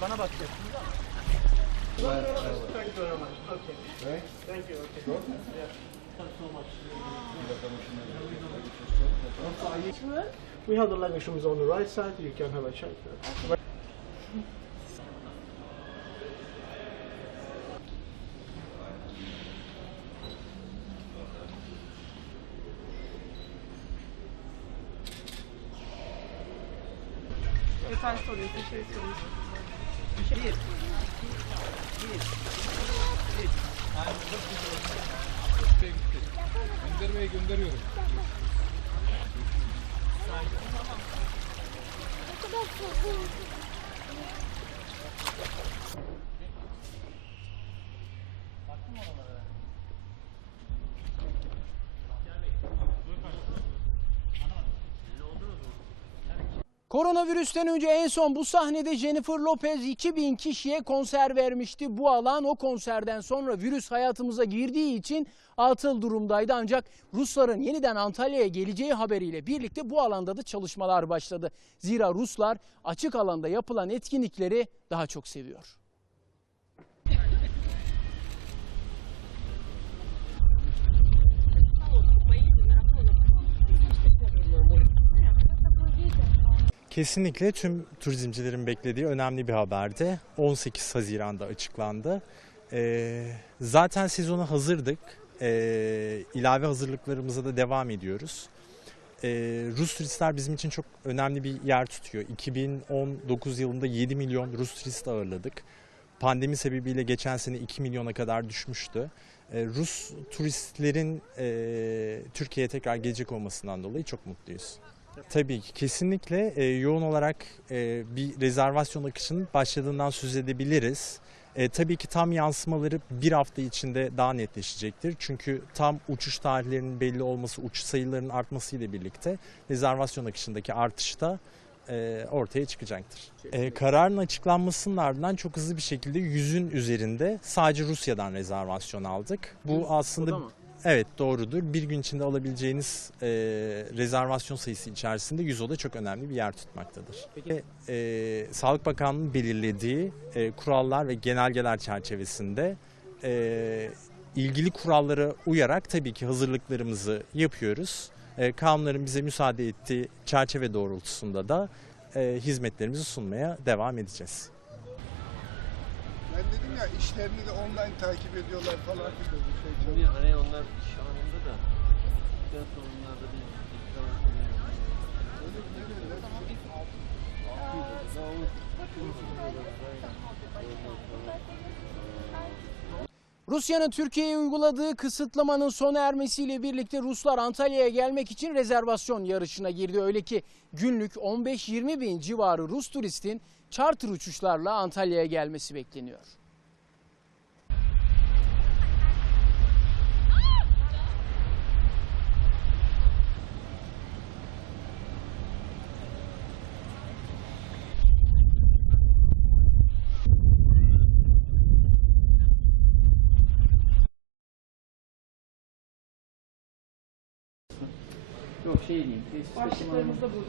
bana bakacaksınız ama. Thank you very much. Okay. Thank you. Okay. Yeah. Thanks so much. We have the language rooms on the right side. You can have a check there. Yeter soruyor, bir şey soruyor. Bir. Bir. Bir. Göndermeye gönderiyorum. Koronavirüsten önce en son bu sahnede Jennifer Lopez 2000 kişiye konser vermişti. Bu alan o konserden sonra virüs hayatımıza girdiği için atıl durumdaydı. Ancak Rusların yeniden Antalya'ya geleceği haberiyle birlikte bu alanda da çalışmalar başladı. Zira Ruslar açık alanda yapılan etkinlikleri daha çok seviyor. Kesinlikle tüm turizmcilerin beklediği önemli bir haberdi. 18 Haziran'da açıklandı. Ee, zaten sezona hazırdık. Ee, ilave hazırlıklarımıza da devam ediyoruz. Ee, Rus turistler bizim için çok önemli bir yer tutuyor. 2019 yılında 7 milyon Rus turist ağırladık. Pandemi sebebiyle geçen sene 2 milyona kadar düşmüştü. Ee, Rus turistlerin e, Türkiye'ye tekrar gelecek olmasından dolayı çok mutluyuz. Tabii ki kesinlikle e, yoğun olarak e, bir rezervasyon akışının başladığından söz edebiliriz. E, tabii ki tam yansımaları bir hafta içinde daha netleşecektir. Çünkü tam uçuş tarihlerinin belli olması, uçuş sayılarının artmasıyla birlikte rezervasyon akışındaki artış da e, ortaya çıkacaktır. E, kararın açıklanmasının ardından çok hızlı bir şekilde yüzün üzerinde sadece Rusya'dan rezervasyon aldık. Bu aslında? Evet doğrudur. Bir gün içinde alabileceğiniz e, rezervasyon sayısı içerisinde 100 oda çok önemli bir yer tutmaktadır. Peki. E, Sağlık Bakanlığı'nın belirlediği e, kurallar ve genelgeler çerçevesinde e, ilgili kurallara uyarak tabii ki hazırlıklarımızı yapıyoruz. E, kanunların bize müsaade ettiği çerçeve doğrultusunda da e, hizmetlerimizi sunmaya devam edeceğiz. Dedim ya işlerini de online takip ediyorlar falan. Şey, Şimdi hani onlar iş anında da gittikten sonra onlar da bir ikram Rusya'nın Türkiye'ye uyguladığı kısıtlamanın sona ermesiyle birlikte Ruslar Antalya'ya gelmek için rezervasyon yarışına girdi. Öyle ki günlük 15-20 bin civarı Rus turistin charter uçuşlarla Antalya'ya gelmesi bekleniyor. общении. Вообще, я не забыл.